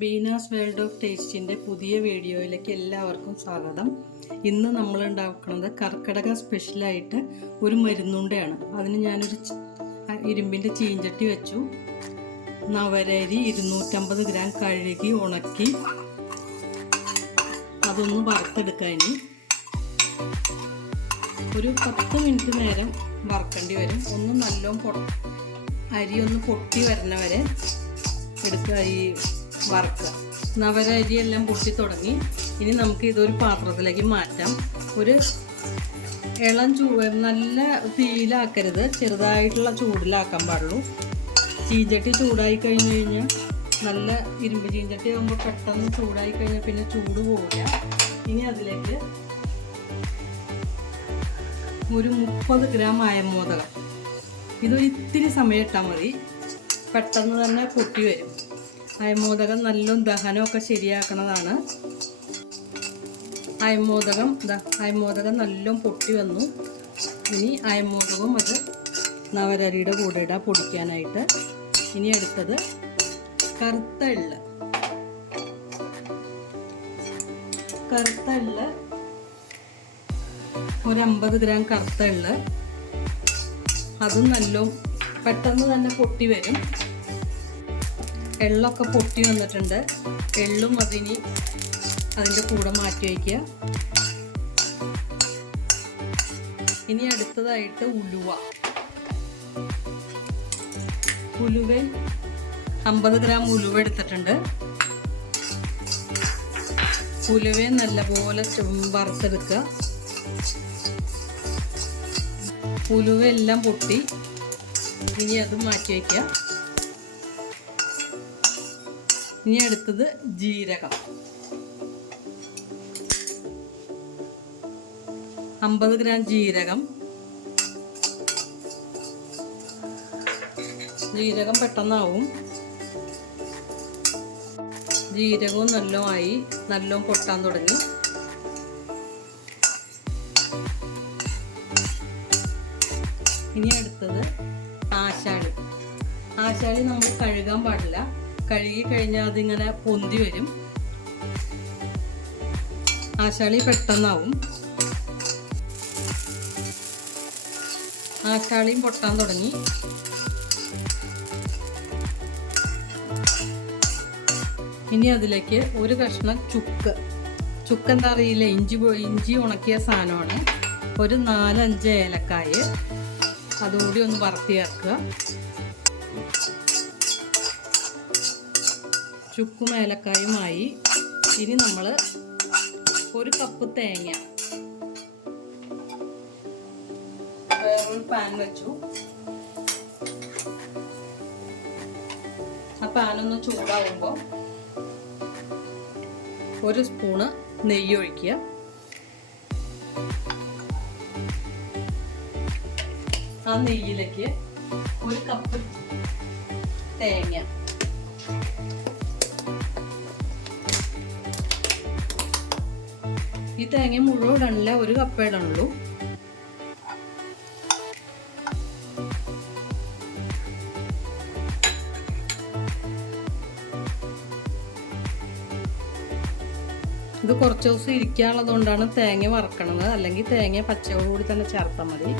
Beena's world of ടേസ്റ്റിൻ്റെ പുതിയ വീഡിയോയിലേക്ക് എല്ലാവർക്കും സ്വാഗതം. ഇന്ന് നമ്മൾ ഉണ്ടാക്കുന്നത് കർക്കിടക സ്പെഷ്യലായിട്ട് ഒരു മരുന്നുണ്ടയാണ്. അതിന് ഞാനൊരു ഇരുമ്പിൻ്റെ ചീഞ്ചട്ടി വെച്ചു. നവരരി 250 ഗ്രാം കഴുകി ഉണക്കി അതൊന്ന് വറുത്തെടുക്കാൻ ഇനി ഒരു 10 മിനിറ്റ് നേരം വറുക്കേണ്ടി വരും. ഒന്ന് നല്ലോണം അരി ഒന്ന് പൊട്ടി വരുന്ന വരെ എടുക്കുക. ഈ വറുക്കുക. നവരരിയെല്ലാം പൊട്ടി തുടങ്ങി. ഇനി നമുക്ക് ഇതൊരു പാത്രത്തിലേക്ക് മാറ്റാം. ഒരു ഇളം നല്ല തീയിലാക്കരുത്, ചെറുതായിട്ടുള്ള ചൂടിലാക്കാൻ പാടുള്ളൂ. ചീഞ്ചട്ടി ചൂടായി കഴിഞ്ഞ് കഴിഞ്ഞാൽ നല്ല ഇരുമ്പ് ചീഞ്ചട്ടി ആകുമ്പോൾ പെട്ടെന്ന് ചൂടായി കഴിഞ്ഞാൽ പിന്നെ ചൂട് പോവില്ല. ഇനി അതിലേക്ക് ഒരു 30 ഗ്രാം അയമോദകം. ഇതൊരു ഇത്തിരി സമയം ഇട്ടാൽ മതി, പെട്ടെന്ന് തന്നെ പൊട്ടി വരും. അയമോദകം നല്ല ദഹനമൊക്കെ ശരിയാക്കണതാണ്. അയമോദകം നല്ല പൊട്ടി വന്നു. ഇനി അയമോദകവും അത് നവരരിയുടെ കൂടെ ഇടാൻ പൊടിക്കാനായിട്ട്. ഇനി അടുത്തത് കറുത്ത എള്ള്. ഒരു 50 ഗ്രാം കറുത്ത എള്ള്. അതും നല്ല പെട്ടെന്ന് തന്നെ പൊട്ടി വരും. എള്ളൊക്കെ പൊട്ടി വന്നിട്ടുണ്ട്. എള്ളും അതിൻ്റെ കൂടെ മാറ്റി വയ്ക്കുക. ഇനി അടുത്തതായിട്ട് ഉലുവ 50 ഗ്രാം ഉലുവ എടുത്തിട്ടുണ്ട്. ഉലുവയെ നല്ലപോലെ വറുത്തെടുക്കുക. ഉലുവ എല്ലാം പൊട്ടി. ഇനി അത് മാറ്റി വയ്ക്കുക. ഇനി അടുത്തത് ജീരകം 50 ഗ്രാം ജീരകം പെട്ടെന്നാവും. ജീരകവും നല്ലോണം പൊട്ടാൻ തുടങ്ങി. ഇനി അടുത്തത് ആശാളി നമ്മൾ കഴുകാൻ പാടില്ല. കഴുകി കഴിഞ്ഞാൽ അതിങ്ങനെ പൊന്തി വരും. ആശാളി പെട്ടെന്നാവും. ആശാളിയും പൊട്ടാൻ തുടങ്ങി. ഇനി അതിലേക്ക് ഒരു കഷ്ണം ചുക്ക് എന്താ അറിയില്ല, ഇഞ്ചി ഉണക്കിയ സാധനമാണ്. ഒരു 4-5 ഏലക്കായ അതുകൂടി ഒന്ന് വറുത്തി ചേർക്കുക. ചുക്കും ഏലക്കായുമായി ഇനി നമ്മൾ ഒരു കപ്പ് തേങ്ങ വേറൊരു പാൻ വെച്ചു. ആ പാനൊന്ന് ചൂടാവുമ്പോൾ ഒരു സ്പൂണ് നെയ്യ് ഒഴിക്കുക. ആ നെയ്യിലേക്ക് ഒരു കപ്പ് തേങ്ങ, ഈ തേങ്ങ മുഴുവൻ ഇടണില്ല, ഒരു കപ്പേ ഇടണുള്ളൂ. ഇത് കുറച്ച് ദിവസം ഇരിക്കാനുള്ളത് കൊണ്ടാണ് തേങ്ങ വറക്കണത്. അല്ലെങ്കിൽ തേങ്ങ പച്ചയോടുകൂടി തന്നെ ചേർത്താൽ മതി.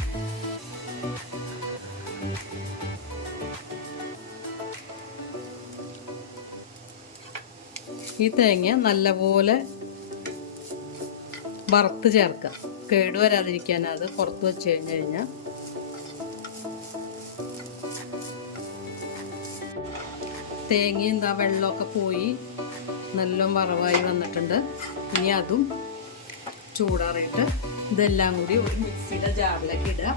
ഈ തേങ്ങ നല്ലപോലെ വറുത്ത് ചേർക്കുക. കേടുവരാതിരിക്കാൻ അത് പുറത്ത് വെച്ച് കഴിഞ്ഞാൽ തേങ്ങയും വെള്ളമൊക്കെ പോയി നല്ല വറവായി വന്നിട്ടുണ്ട്. ഇനി അതും ചൂടാറിയിട്ട് ഇതെല്ലാം കൂടി ഒരു മിക്സിയുടെ ജാറിലേക്ക് ഇടുക.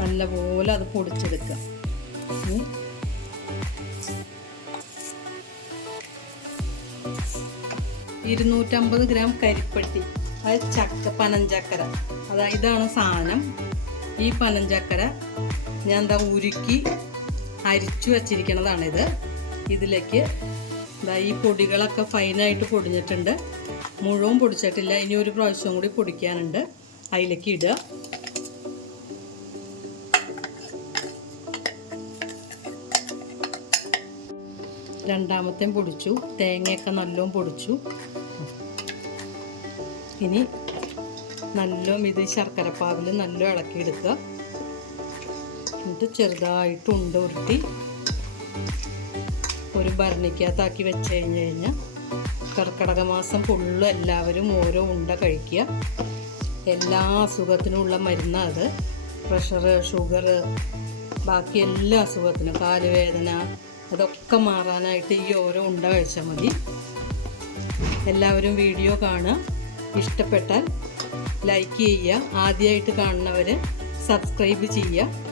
നല്ലപോലെ അത് പൊടിച്ചെടുക്കുക. 250 ഗ്രാം കരിപ്പട്ടി, അത് പനഞ്ചക്കര, ഇതാണ് സാധനം. ഈ പനഞ്ചക്കര ഞാൻ ഉരുക്കി അരിച്ചു വച്ചിരിക്കണതാണിത്. ഇതിലേക്ക് ഈ പൊടികളൊക്കെ ഫൈനായിട്ട് പൊടിഞ്ഞിട്ടുണ്ട്. മുഴുവൻ പൊടിച്ചിട്ടില്ല, ഇനി ഒരു പ്രാവശ്യം കൂടി പൊടിക്കാനുണ്ട്. അതിലേക്ക് ഇടുക. രണ്ടാമത്തെയും പൊടിച്ചു. തേങ്ങയൊക്കെ നല്ലോണം പൊടിച്ചു. ഇനി നല്ലോണം ഇത് ശർക്കരപ്പാവിൽ നല്ലോണം ഇളക്കിയെടുക്കുക. എന്നിട്ട് ചെറുതായിട്ട് ഉണ്ട ഉരുട്ടി ഒരു ഭരണിക്കകത്താക്കി വെച്ച് കഴിഞ്ഞാൽ കർക്കിടക മാസം ഫുള്ള് എല്ലാവരും ഓരോ ഉണ്ട കഴിക്കുക. എല്ലാ അസുഖത്തിനുമുള്ള മരുന്നാണ് അത്. പ്രഷർ, ഷുഗർ, ബാക്കി എല്ലാ അസുഖത്തിനും, കാലുവേദന, അതൊക്കെ മാറാനായിട്ട് ഈ ഓരോ ഉണ്ട കഴിച്ചാൽ മതി. എല്ലാവരും വീഡിയോ കാണുക. ഇഷ്ടപ്പെട്ടാൽ ലൈക്ക് ചെയ്യുക. ആദ്യമായിട്ട് കാണുന്നവർ സബ്സ്ക്രൈബ് ചെയ്യുക.